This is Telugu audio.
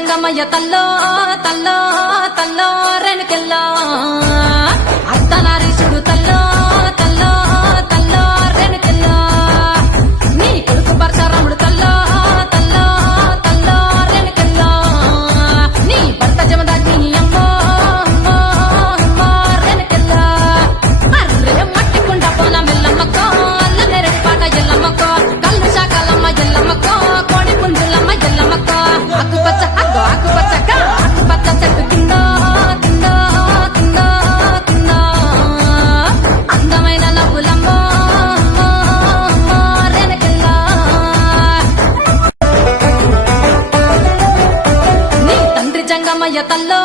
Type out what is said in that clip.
జంగమయ్య తల్లో తల్లో తల్లో రెనుకెల్లో అర్ధనారీశుడు తల్లో తల్లో తల్లో రెనుకెల్లో నీ కొడుకు పరశురాముడు తల్లో తల్లో తల్లో రెనుకెల్లో నీ భర్త జమదగ్ని అమ్మో అమ్మో అమ్మో రెనుకెల్లో అర్రే మట్టి కుండ పోన మెల్లమ్మకో అల్ల నెరడి పాట ఎల్లమ్మకో కల్లు శాకలమ్మ ఎల్లమ్మకో కోడి పుంజులమ్మ ఎల్లమ్మకో ఆకుపచ్చ ఆకుపచ్చ చెట్టు కింద కింద కింద కింద అందమైన నవ్వులమ్మో అమ్మో అమ్మో రెనకెల్లా నీ తండ్రి జంగమయ్య తల్లో